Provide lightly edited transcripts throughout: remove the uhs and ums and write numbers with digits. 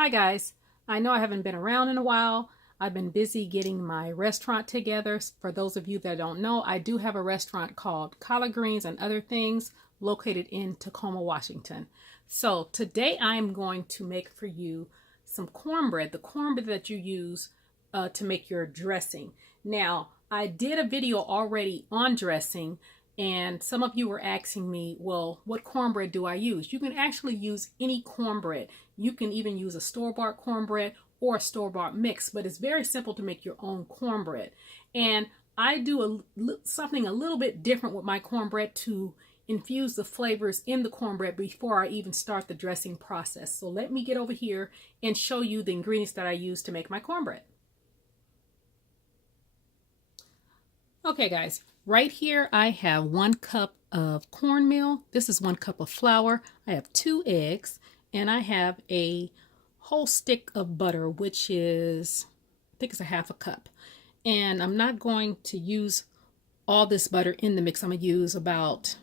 Hi guys, I know I haven't been around in a while. I've been busy getting my restaurant together. For those of you that don't know, I do have a restaurant called Collard Greens and Other Things located in Tacoma, Washington. So today I'm going to make for you some cornbread, the cornbread that you use to make your dressing. Now, I did a video already on dressing, and some of you were asking me, well, what cornbread do I use? You can actually use any cornbread. You can even use a store-bought cornbread or a store-bought mix, but it's very simple to make your own cornbread. And I do something a little bit different with my cornbread to infuse the flavors in the cornbread before I even start the dressing process. So let me get over here and show you the ingredients that I use to make my cornbread. Okay guys, right here I have 1 cup of cornmeal. This is 1 cup of flour. I have 2 eggs, and I have a whole stick of butter, which is, I think it's a 1/2 cup. And I'm not going to use all this butter in the mix. I'm going to use about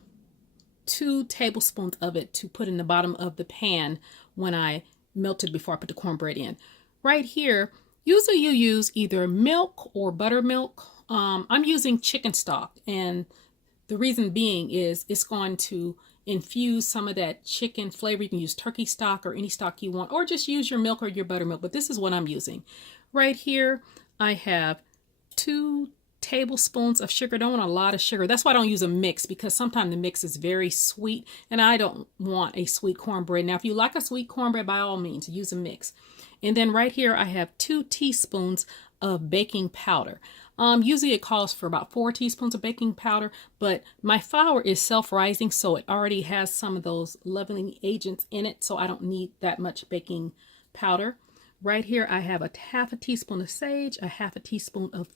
2 tablespoons of it to put in the bottom of the pan when I melt it before I put the cornbread in. Right here, usually you use either milk or buttermilk. I'm using chicken stock, and the reason being is it's going to infuse some of that chicken flavor. You can use turkey stock or any stock you want, or just use your milk or your buttermilk, but this is what I'm using. Right here, I have 2 tablespoons of sugar. I don't want a lot of sugar. That's why I don't use a mix, because sometimes the mix is very sweet, and I don't want a sweet cornbread. Now, if you like a sweet cornbread, by all means, use a mix. And then right here, I have 2 teaspoons of baking powder. Usually it calls for about 4 teaspoons of baking powder, but my flour is self-rising, so it already has some of those leavening agents in it, so I don't need that much baking powder. Right here, I have a 1/2 teaspoon of sage, a 1/2 teaspoon of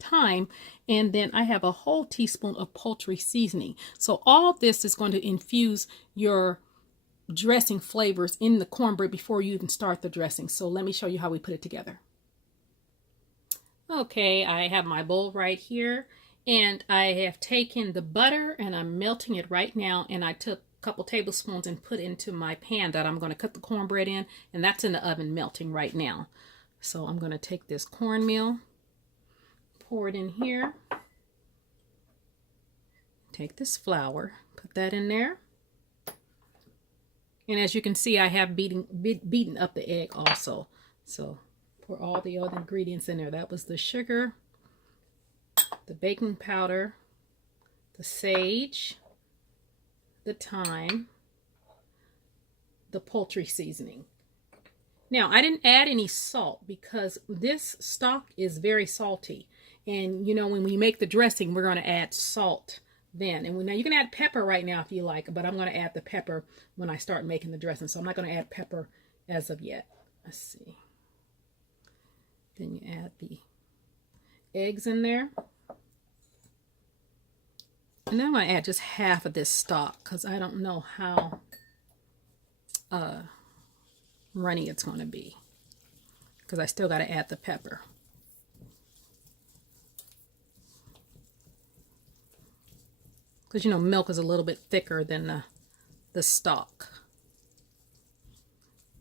thyme, and then I have a whole teaspoon of poultry seasoning. So all this is going to infuse your dressing flavors in the cornbread before you even start the dressing. So let me show you how we put it together. Okay, I have my bowl right here, and I have taken the butter and I'm melting it right now, and I took a couple tablespoons and put into my pan that I'm going to cook the cornbread in, and that's in the oven melting right now. So I'm going to take this cornmeal, pour it in here, take this flour, put that in there, and as you can see, I have beaten up the egg also. So pour all the other ingredients in there. That was the sugar, the baking powder, the sage, the thyme, the poultry seasoning. Now, I didn't add any salt because this stock is very salty. And you know, when we make the dressing, we're going to add salt then. And now you can add pepper right now if you like, but I'm going to add the pepper when I start making the dressing. So I'm not going to add pepper as of yet. Let's see. Then you add the eggs in there. And then I'm going to add just 1/2 of this stock because I don't know how runny it's going to be, because I still got to add the pepper. Because you know, milk is a little bit thicker than the stock.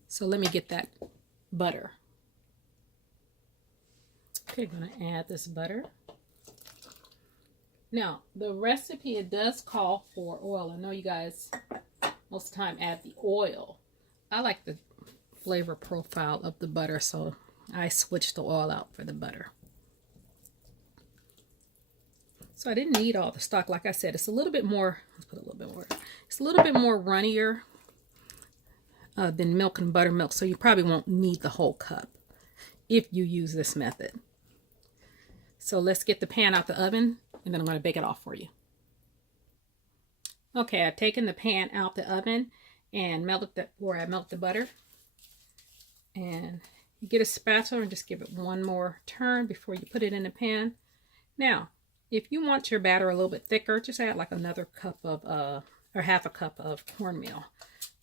So let me get that butter. Okay, I'm going to add this butter. Now, the recipe, it does call for oil. I know you guys most of the time add the oil. I like the flavor profile of the butter, so I switched the oil out for the butter. So I didn't need all the stock. Like I said, it's a little bit more, let's put a little bit more. It's a little bit more runnier than milk and buttermilk, so you probably won't need the whole cup if you use this method. So let's get the pan out the oven, and then I'm going to bake it off for you. Okay, I've taken the pan out the oven and melted I melt the butter. And you get a spatula and just give it one more turn before you put it in the pan. Now, if you want your batter a little bit thicker, just add like another cup of, or 1/2 cup of cornmeal.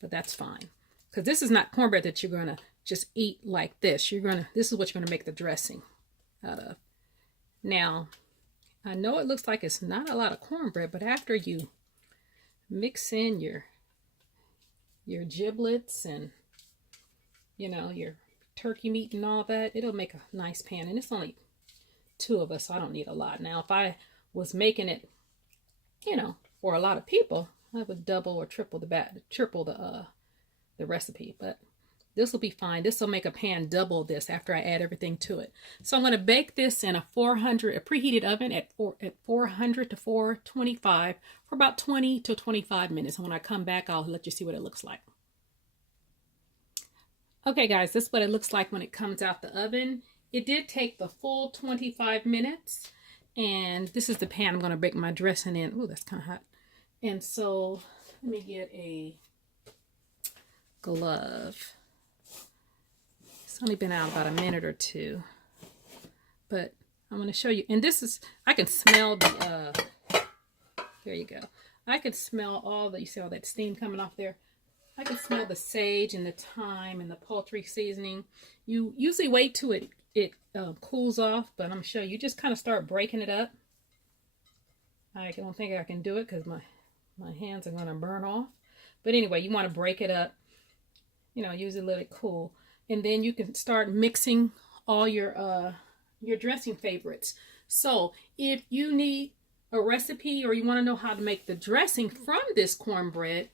But that's fine, because this is not cornbread that you're going to just eat like this. This is what you're going to make the dressing out of. Now, I know it looks like it's not a lot of cornbread, but after you mix in your giblets and you know, your turkey meat and all that. It'll make a nice pan. And it's only 2 of us, so I don't need a lot. Now, if I was making it, you know, for a lot of people, I would double or triple the recipe. But this will be fine. This will make a pan double this after I add everything to it. So I'm going to bake this in a preheated oven at 400 to 425 for about 20 to 25 minutes. And when I come back, I'll let you see what it looks like. Okay, guys, this is what it looks like when it comes out the oven. It did take the full 25 minutes. And this is the pan I'm going to bake my dressing in. Oh, that's kind of hot. And so let me get a glove. It's only been out about a minute or 2. But I'm going to show you. And this is, I can smell the, there you go. I can smell all the, you see all that steam coming off there? I can smell the sage and the thyme and the poultry seasoning. You usually wait till it cools off, but I'm going to show you. Just kind of start breaking it up. I don't think I can do it because my hands are going to burn off. But anyway, you want to break it up. You know, usually let it cool. And then you can start mixing all your dressing favorites. So if you need a recipe or you want to know how to make the dressing from this cornbread,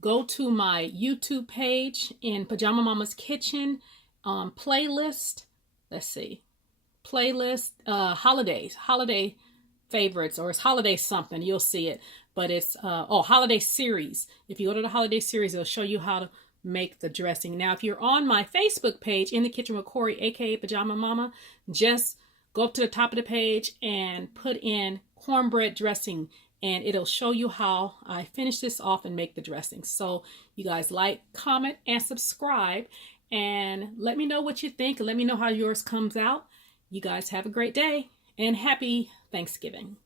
go to my YouTube page in Pajama Mama's Kitchen playlist. Let's see. Playlist holiday favorites, or it's holiday something. You'll see it. But it's holiday series. If you go to the holiday series, it'll show you how to make the dressing. Now, if you're on my Facebook page, In the Kitchen with Corey, aka Pajama Mama, just go up to the top of the page and put in cornbread dressing, and it'll show you how I finish this off and make the dressing. So you guys like, comment, and subscribe, and let me know what you think, and let me know how yours comes out. You guys have a great day, and happy Thanksgiving.